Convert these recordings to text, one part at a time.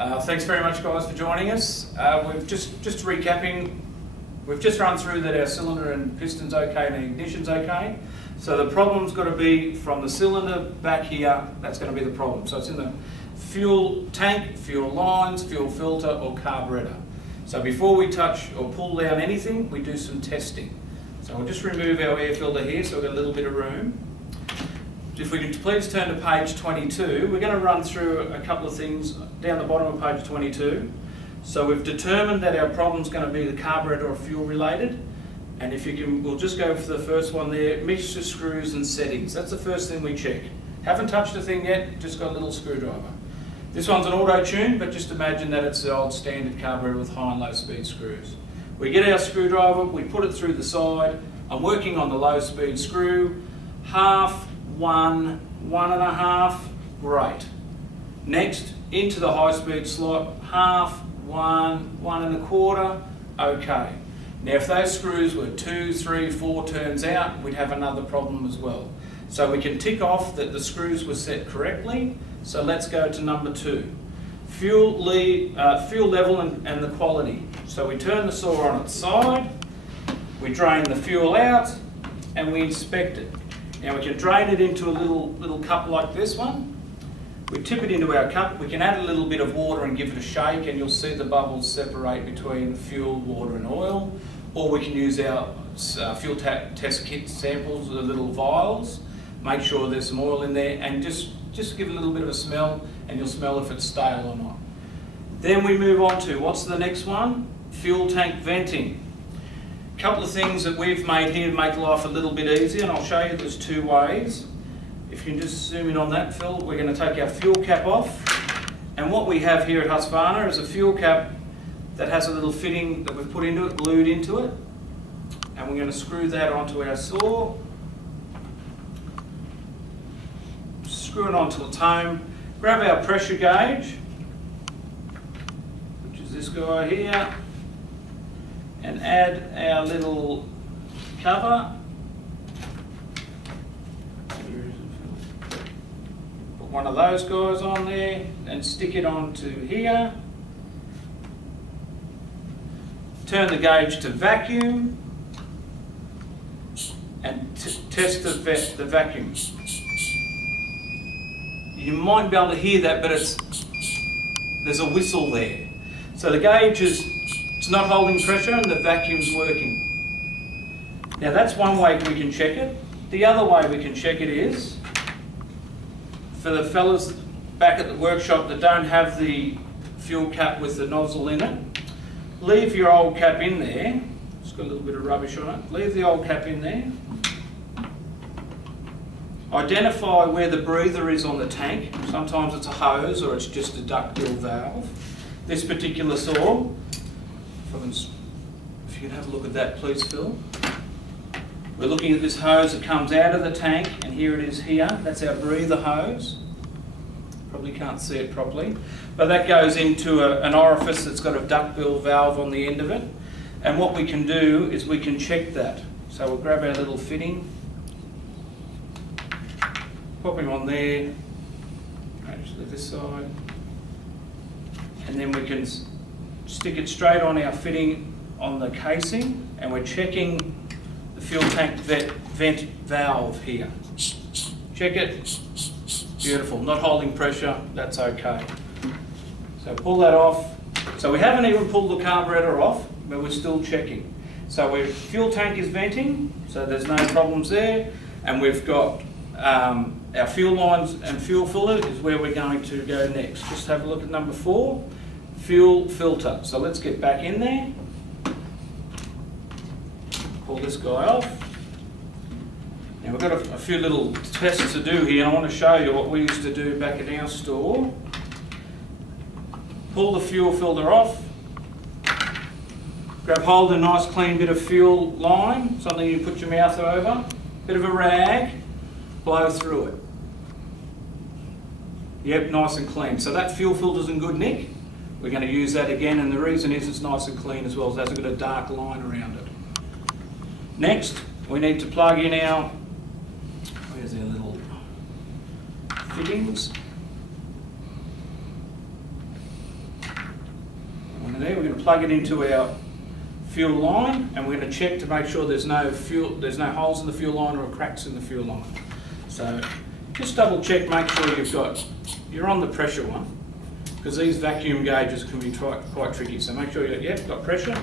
Thanks very much, guys, for joining us. We've just recapping, we've just run through that our cylinder and piston's okay and the ignition's okay. So the problem's got to be from the cylinder back here. That's going to be the problem. So it's in the fuel tank, fuel lines, fuel filter, or carburetor. So before we touch or pull down anything, we do some testing. So we'll just remove our air filter here, so we've got a little bit of room. If we could please turn to page 22, we're going to run through a couple of things down the bottom of page 22. So we've determined that our problem's going to be the carburetor or fuel related. And if you can, we'll just go for the first one there, mixture screws and settings. That's the first thing we check. Haven't touched a thing yet, just got a little screwdriver. This one's an auto tune, but just imagine that it's the old standard carburetor with high and low speed screws. We get our screwdriver, we put it through the side. I'm working on the low speed screw, half, 1, 1.5, great. Next, into the high speed slot, half, 1, 1.25, okay. Now if those screws were 2, 3, 4 turns out, we'd have another problem as well. So we can tick off that the screws were set correctly. So let's go to number 2. Fuel level and the quality. So we turn the saw on its side, we drain the fuel out, and we inspect it. Now we can drain it into a little cup like this one. We tip it into our cup. We can add a little bit of water and give it a shake, and you'll see the bubbles separate between fuel, water and oil. Or we can use our fuel test kit samples, the little vials. Make sure there's some oil in there, and just give it a little bit of a smell, and you'll smell if it's stale or not. Then we move on to, what's the next one? Fuel tank venting. A couple of things that we've made here to make life a little bit easier, and I'll show you there's 2 ways. If you can just zoom in on that, Phil, we're going to take our fuel cap off. And what we have here at Husqvarna is a fuel cap that has a little fitting that we've put into it, glued into it. And we're going to screw that onto our saw. Screw it onto its home. Grab our pressure gauge, which is this guy here, and add our little cover. Put one of those guys on there and stick it onto here. Turn the gauge to vacuum and test the vacuum. You might be able to hear that, but there's a whistle there. So the gauge it's not holding pressure and the vacuum's working. Now that's one way we can check it. The other way we can check it is, for the fellas back at the workshop that don't have the fuel cap with the nozzle in it, leave your old cap in there. It's got a little bit of rubbish on it. Leave the old cap in there. Identify where the breather is on the tank. Sometimes it's a hose or it's just a duckbill valve. This particular saw, if you can have a look at that please, Phil. We're looking at this hose that comes out of the tank, and here it is here. That's our breather hose. Probably can't see it properly. But that goes into an orifice that's got a duckbill valve on the end of it. And what we can do is we can check that. So we'll grab our little fitting, pop him on there, actually this side, and then we can stick it straight on our fitting on the casing, and we're checking the fuel tank vent valve here. Check it, beautiful, not holding pressure, that's okay. So pull that off. So we haven't even pulled the carburetor off, but we're still checking. So our fuel tank is venting, so there's no problems there, and we've got our fuel lines and fuel filter is where we're going to go next. Just have a look at number 4, fuel filter. So let's get back in there. Pull this guy off. Now we've got a few little tests to do here, and I want to show you what we used to do back at our store. Pull the fuel filter off. Grab hold of a nice clean bit of fuel line, something you put your mouth over, bit of a rag, blow through it. Yep, nice and clean. So that fuel filter's in good nick. We're going to use that again, and the reason is it's nice and clean as well, so it hasn't got a dark line around it. Next, we need to plug in our, where's our little fittings? we're going to plug it into our fuel line, and we're going to check to make sure there's no holes in the fuel line or cracks in the fuel line. So just double check, make sure you're on the pressure one, because these vacuum gauges can be quite tricky. So make sure you've got pressure.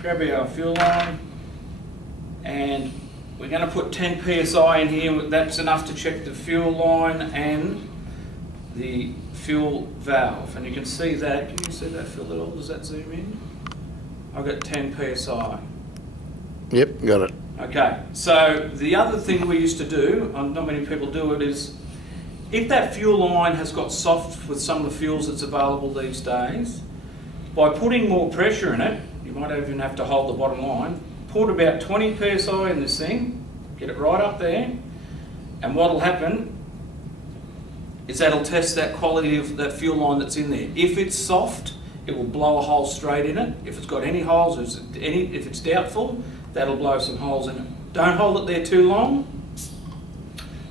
Grab our fuel line, and we're going to put 10 psi in here. That's enough to check the fuel line and the fuel valve. And you can see that. Can you see that, Phil, at all? Does that zoom in? I've got 10 psi. Yep, got it. Okay, so the other thing we used to do, and not many people do it, is if that fuel line has got soft with some of the fuels that's available these days, by putting more pressure in it, you might even have to hold the bottom line, put about 20 psi in this thing, get it right up there, and what will happen is that'll test that quality of that fuel line that's in there. If it's soft, it will blow a hole straight in it. If it's got any holes, if it's doubtful, that'll blow some holes in it. Don't hold it there too long,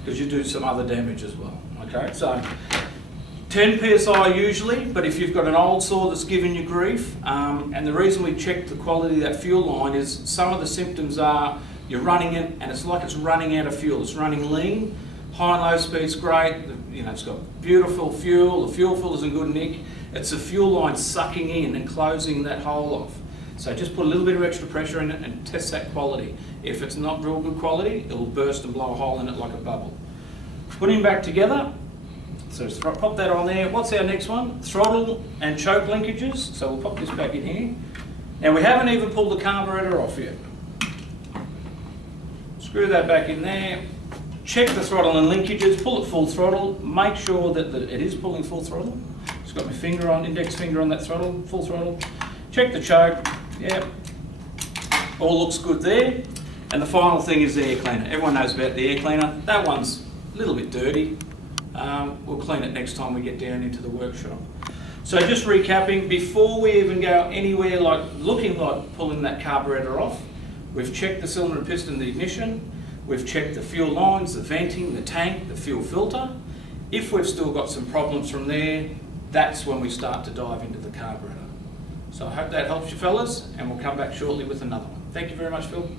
because you do some other damage as well. Okay, so 10 psi usually, but if you've got an old saw that's giving you grief, and the reason we check the quality of that fuel line is some of the symptoms are you're running it and it's like it's running out of fuel. It's running lean, high and low speed's great, it's got beautiful fuel, the fuel filter's in good nick. It's the fuel line sucking in and closing that hole off. So just put a little bit of extra pressure in it and test that quality. If it's not real good quality, it'll burst and blow a hole in it like a bubble. Put him back together. So pop that on there. What's our next one? Throttle and choke linkages. So we'll pop this back in here. Now we haven't even pulled the carburetor off yet. Screw that back in there. Check the throttle and linkages. Pull it full throttle. Make sure that it is pulling full throttle. Just got my index finger on that throttle, full throttle. Check the choke. Yep. All looks good there. And the final thing is the air cleaner. Everyone knows about the air cleaner. That one's a little bit dirty. We'll clean it next time we get down into the workshop. So just recapping, before we even go anywhere like looking like pulling that carburetor off, we've checked the cylinder and piston, the ignition, we've checked the fuel lines, the venting, the tank, the fuel filter. If we've still got some problems from there, that's when we start to dive into the carburetor. So I hope that helps you fellas, and we'll come back shortly with another one. Thank you very much, Phil.